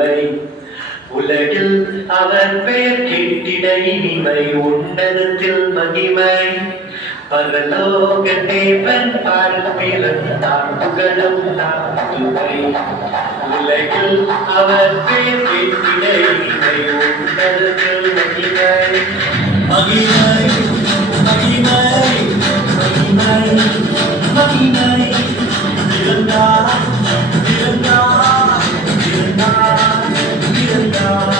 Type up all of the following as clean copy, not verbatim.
மகிமை உலகில் அவர் பெயர் கேட்டிட இனிமை உன்னதத்தில் மகிமை பரலோக தேவன் பார்ப்பிறந்தார் புகழும் தாழ்மை உலகில் அவர் பெயர் கேட்டிட இனிமை உன்னதத்தில் மகிமை மகிமை மகிமை மகிமை மகிமை இருந்தார் இருந்தார் இருந்தார் இருந்தார்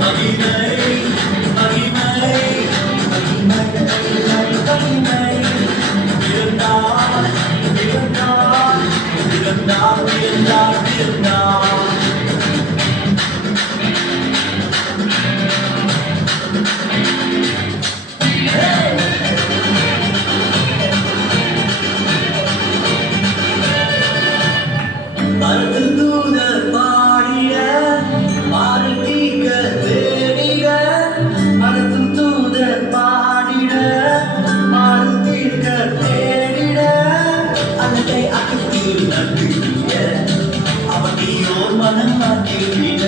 மகிமை மகிமை மகிமை மகிமை இருந்தார் இருந்தார் இருந்தார் இருந்தார் இருந்தார் மருத்துவர் பாடிய மாறுதீக தேடிட மருத்துவர் பாடிட மாறுதீக தேடிட அன்னை அகத்தில் நம்பிய அவனியோர் மனம் மாற்றிவிட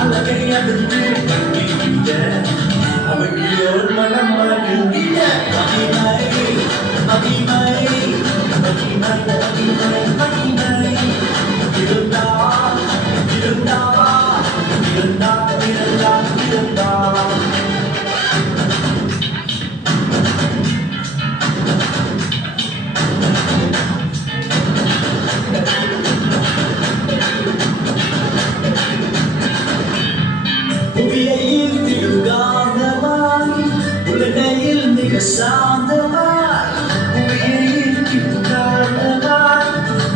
அழகை அடுத்து கண்டிவிட அவனியோர் மனம் மாற்றிவிட மகிமை மகிமை மகிமை மகிமை மகிமை இருந்தார் இருந்தார் இருந்தார் இருந்தார் இருந்தார் புவியையில் திருகாந்தமாய் உலகையில் மிக சாந்தமாய் புவியையில் திருகாந்தமாய்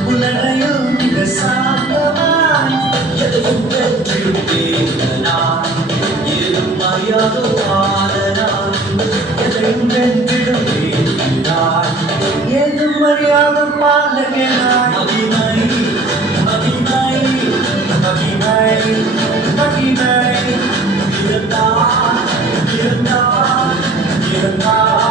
உலகையில் மிக சாந்தமாய் எதையும் வெற்றிடுவேனாய் ஏதும் அறியாதோ ஆதனாய் எதையும் வெற்றிடுவேனாய் ஏதும் அறியாத பாலகனாய் மகிமை மகிமை மகிமை மகிமை இருந்தார் இருந்தார் இருந்தார்